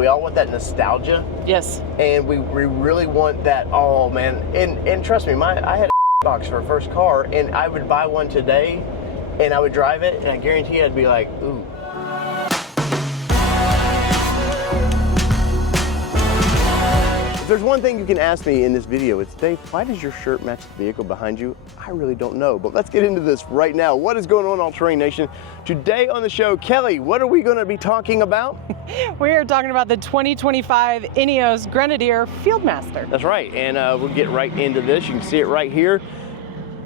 we all want that nostalgia. Yes. And we really want that, oh man. And trust me, I had a box for a first car, and I would buy one today, and I would drive it, and I guarantee I'd be like, ooh. If there's one thing you can ask me in this video, it's, Dave, why does your shirt match the vehicle behind you? I really don't know, but let's get into this right now. What is going on, All Terrain Nation? Today on the show, Kelly, what are we going to be talking about? We are talking about the 2025 INEOS Grenadier Fieldmaster. That's right, and we'll get right into this. You can see it right here.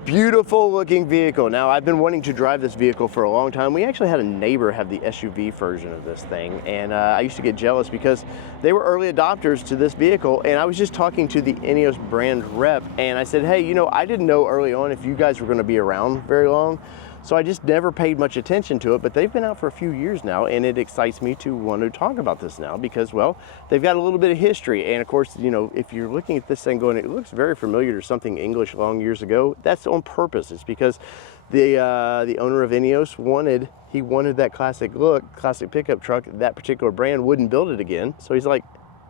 Beautiful looking vehicle. Now, I've been wanting to drive this vehicle for a long time. We actually had a neighbor have the SUV version of this thing, and I used to get jealous because they were early adopters to this vehicle, and I was just talking to the INEOS brand rep, and I said, hey, you know, I didn't know early on if you guys were going to be around very long, so I just never paid much attention to it, but they've been out for a few years now, and it excites me to want to talk about this now because, well, they've got a little bit of history, and of course, you know, if you're looking at this thing going, it looks very familiar to something English long years ago, that's on purpose. It's because the owner of INEOS wanted that classic look, classic pickup truck. That particular brand wouldn't build it again, so he's like,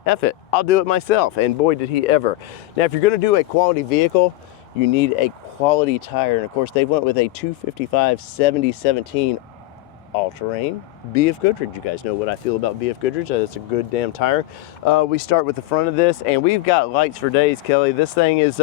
F it, I'll do it myself, and boy, did he ever. Now, if you're gonna do a quality vehicle, you need a quality tire, and of course they went with a 255 7017 all-terrain BF Goodrich. You guys know what I feel about BF Goodrich. It's a good damn tire. We start with the front of this, and we've got lights for days, Kelly. This thing is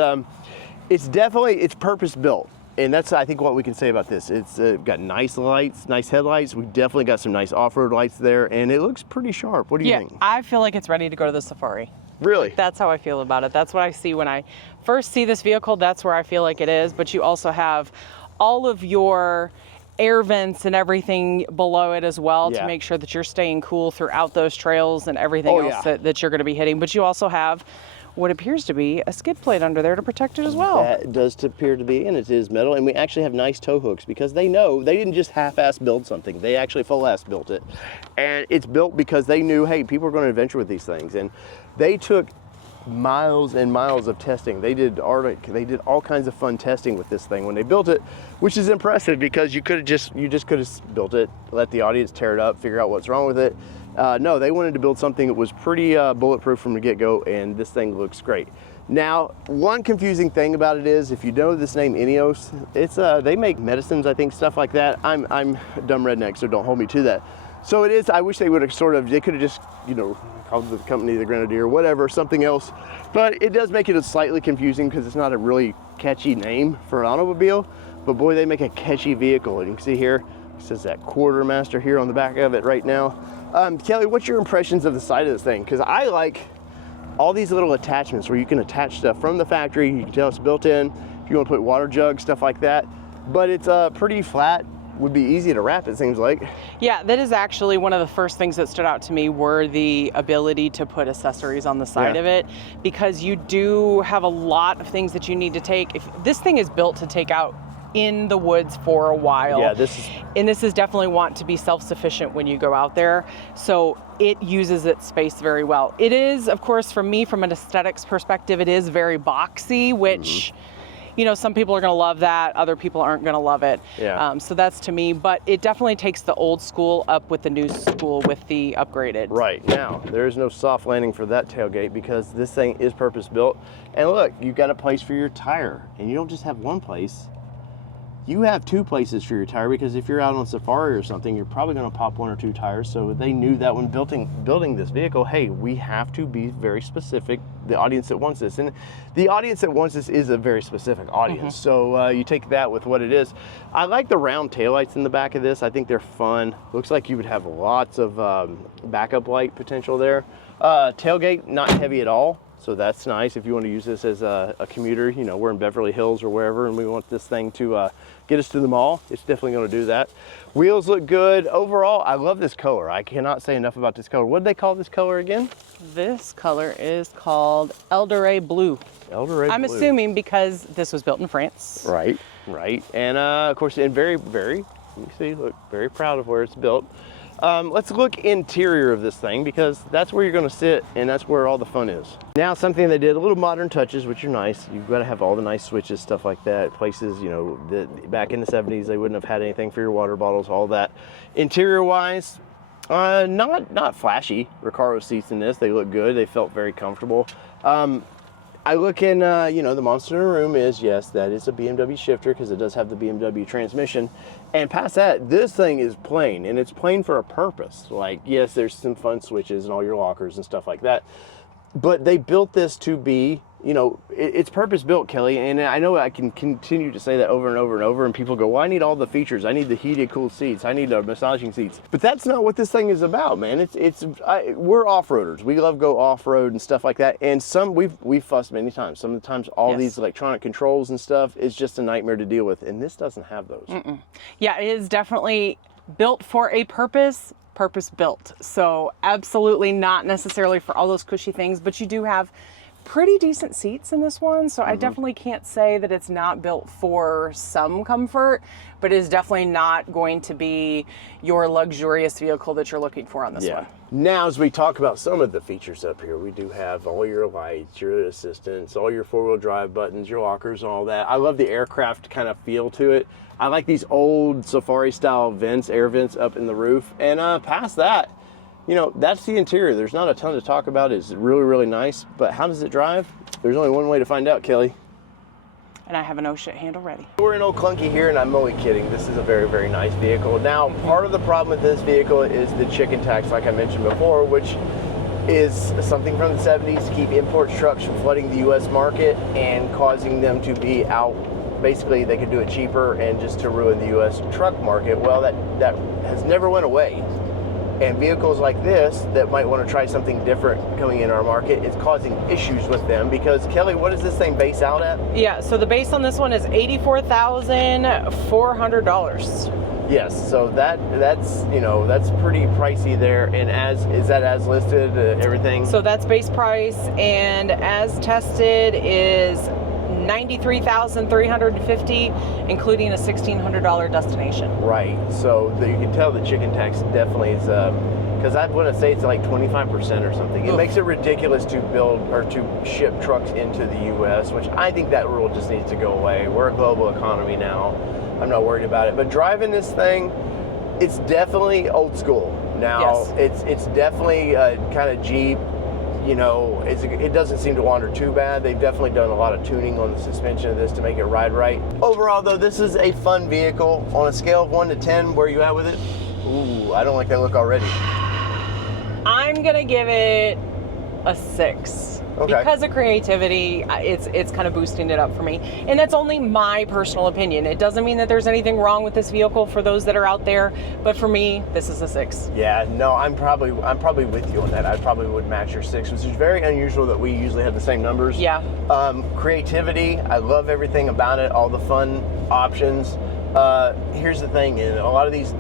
it's purpose built, and that's, I think, what we can say about this. It's got nice lights, nice headlights. We definitely got some nice off-road lights there, and it looks pretty sharp. What do you think? I feel like it's ready to go to the safari. Really? That's how I feel about it. That's what I see when I first see this vehicle. That's where I feel like it is. But you also have all of your air vents and everything below it as well to make sure that you're staying cool throughout those trails and everything else that you're going to be hitting. But you also have what appears to be a skid plate under there to protect it as well. That does appear to be, and it is metal, and we actually have nice tow hooks because they know they didn't just half-ass build something. They actually full-ass built it. And it's built because they knew, hey, people are going to adventure with these things. And they took miles and miles of testing. They did all kinds of fun testing with this thing when they built it, which is impressive because you just could have built it, let the audience tear it up, figure out what's wrong with it. No, they wanted to build something that was pretty bulletproof from the get-go, and this thing looks great. Now, one confusing thing about it is, if you know this name INEOS, it's they make medicines, I think, stuff like that. I'm a dumb redneck, so don't hold me to that. So it is, I wish they would have they could have just, you know, called the company the Grenadier, whatever, something else. But it does make it slightly confusing because it's not a really catchy name for an automobile, but boy, they make a catchy vehicle. And you can see here, it says that Quartermaster here on the back of it right now. Kelly, what's your impressions of the side of this thing? Because I like all these little attachments where you can attach stuff from the factory. You can tell it's built in. If you want to put water jugs, stuff like that. But it's pretty flat. Would be easy to wrap, it seems like. Yeah, that is actually one of the first things that stood out to me were the ability to put accessories on the side of it, because you do have a lot of things that you need to take. If this thing is built to take out in the woods for a while. Yeah, this is definitely want to be self-sufficient when you go out there. So it uses its space very well. It is, of course, from an aesthetics perspective, it is very boxy, which you know, some people are going to love that, other people aren't going to love it. Yeah. So that's to me, but it definitely takes the old school up with the new school with the upgraded. Right. Now, there is no soft landing for that tailgate because this thing is purpose built. And look, you've got a place for your tire, and you don't just have one place. You have two places for your tire because if you're out on safari or something, you're probably going to pop one or two tires. So they knew that when building this vehicle, hey, we have to be very specific. The audience that wants this, and the audience that wants this is a very specific audience. So you take that with what it is. I like the round taillights in the back of this. I think they're fun. Looks like you would have lots of backup light potential there. Tailgate, not heavy at all. So that's nice if you want to use this as a commuter. You know, we're in Beverly Hills or wherever, and we want this thing to get us to the mall. It's definitely going to do that. Wheels look good. Overall, I love this color. I cannot say enough about this color. What did they call this color again? This color is called Eldoré Blue. Eldoré Blue. I'm assuming because this was built in France. Right, right. And of course, and very, you see, look, very proud of where it's built. Let's look interior of this thing because that's where you're going to sit and that's where all the fun is. Now, something they did, a little modern touches, which are nice. You've got to have all the nice switches, stuff like that. Places, you know, back in the 70s, they wouldn't have had anything for your water bottles, all that. Interior wise, Not flashy Recaro seats in this. They look good. They felt very comfortable. I look in, the monster in the room is, yes, that is a BMW shifter because it does have the BMW transmission. And past that, this thing is plain, and it's plain for a purpose. Like, yes, there's some fun switches and all your lockers and stuff like that. But they built this to be, it's purpose built, Kelly. And I know I can continue to say that over and over and over. And people go, well, I need all the features. I need the heated, cool seats. I need the massaging seats. But that's not what this thing is about, man. We're off-roaders. We love go off-road and stuff like that. And we've fussed many times. Some of the times all these electronic controls and stuff is just a nightmare to deal with. And this doesn't have those. Yeah, it is definitely built for a purpose built. So absolutely not necessarily for all those cushy things, but you do have pretty decent seats in this one. So I definitely can't say that it's not built for some comfort, but it is definitely not going to be your luxurious vehicle that you're looking for on this one. Now, as we talk about some of the features up here, we do have all your lights, your assistants, all your four-wheel drive buttons, your lockers, and all that. I love the aircraft kind of feel to it. I like these old safari style vents, air vents up in the roof. And past that, that's the interior. There's not a ton to talk about. It's really, really nice. But how does it drive? There's only one way to find out, Kelly. And I have an oh shit handle ready. We're in Old Clunky here, and I'm only kidding. This is a very, very nice vehicle. Now, part of the problem with this vehicle is the chicken tax, like I mentioned before, which is something from the 70s to keep import trucks from flooding the U.S. market and causing them to be out. Basically, they could do it cheaper and just to ruin the U.S. truck market. Well, that has never went away. And vehicles like this that might want to try something different coming in our market is causing issues with them because, Kelly, what does this thing base out at? Yeah, so the base on this one is $84,400. Yes, so that's pretty pricey there. And is that as listed, everything? So that's base price, and as tested is $93,350, including a $1,600 destination. Right. So you can tell the chicken tax definitely is, because I want to say it's like 25% or something. It makes it ridiculous to build or to ship trucks into the U.S., which I think that rule just needs to go away. We're a global economy now. I'm not worried about it. But driving this thing, it's definitely old school. Now, it's definitely kind of Jeep. It doesn't seem to wander too bad. They've definitely done a lot of tuning on the suspension of this to make it ride right. Overall, though, this is a fun vehicle. On a scale of 1 to 10, where are you at with it? Ooh, I don't like that look already. I'm gonna give it a 6. Okay. Because of creativity, it's kind of boosting it up for me. And that's only my personal opinion. It doesn't mean that there's anything wrong with this vehicle for those that are out there, but for me, this is a 6. Yeah, no, I'm probably with you on that. I probably would match your 6, which is very unusual that we usually have the same numbers. Yeah. Creativity, I love everything about it, all the fun options. Here's the thing, and a lot of these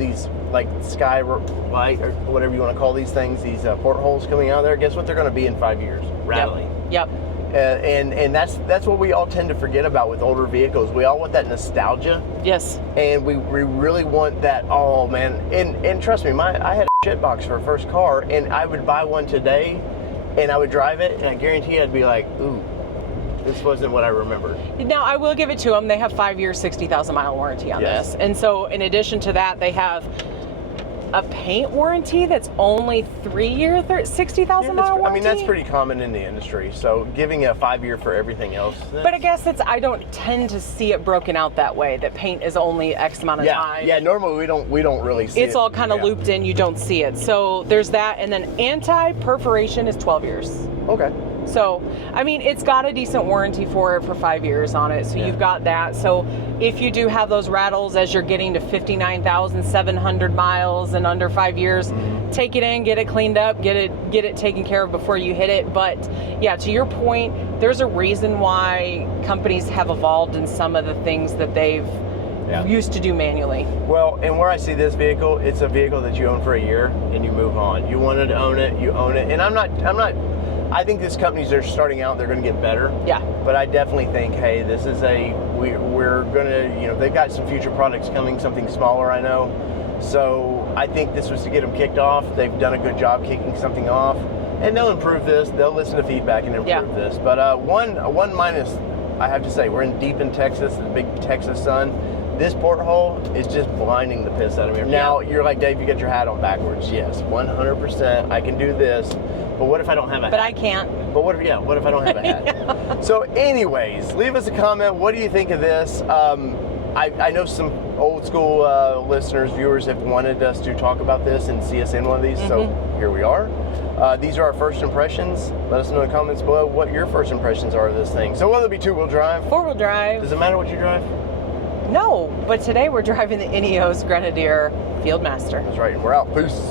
like skylight or whatever you want to call these things, these portholes coming out there, guess what they're going to be in 5 years? Rattling. Yep. And that's what we all tend to forget about with older vehicles. We all want that nostalgia. Yes. And we really want that. Oh man, and trust me, I had a shit box for a first car, and I would buy one today, and I would drive it, and I guarantee I'd be like, ooh, this wasn't what I remembered. Now, I will give it to them. They have 5 years, 60,000 mile warranty on this. And so in addition to that, they have a paint warranty that's only 3 year, 60,000 mile warranty. I mean, that's pretty common in the industry. So giving a 5 year for everything else. But I guess I don't tend to see it broken out that way, that paint is only X amount of time. Yeah, normally we don't really see it. It's all kind of looped in, you don't see it. So there's that, and then anti-perforation is 12 years. Okay. So, I mean, it's got a decent warranty for it for 5 years on it. So you've got that. So if you do have those rattles as you're getting to 59,700 miles in under 5 years, take it in, get it cleaned up, get it taken care of before you hit it. But yeah, to your point, there's a reason why companies have evolved in some of the things that they've used to do manually. Well, and where I see this vehicle, it's a vehicle that you own for a year and you move on. You wanted to own it, you own it. And I think these companies are starting out, they're going to get better. Yeah. But I definitely think, hey, this is we're going to, they've got some future products coming, something smaller, I know. So I think this was to get them kicked off. They've done a good job kicking something off. And they'll improve this. They'll listen to feedback and improve this. But one minus, I have to say, we're deep in Texas, the big Texas sun. this porthole is just blinding the piss out of me. Now, you're like, Dave, you got your hat on backwards. Yes, 100%. I can do this. But what if I don't have a hat? But I can't. But what if I don't have a hat? So anyways, leave us a comment. What do you think of this? I know some old school listeners, viewers have wanted us to talk about this and see us in one of these. So here we are. These are our first impressions. Let us know in the comments below what your first impressions are of this thing. So will it be 2-wheel drive? 4-wheel drive. Does it matter what you drive? No, but today we're driving the INEOS Grenadier Fieldmaster. That's right, and we're out. Peace.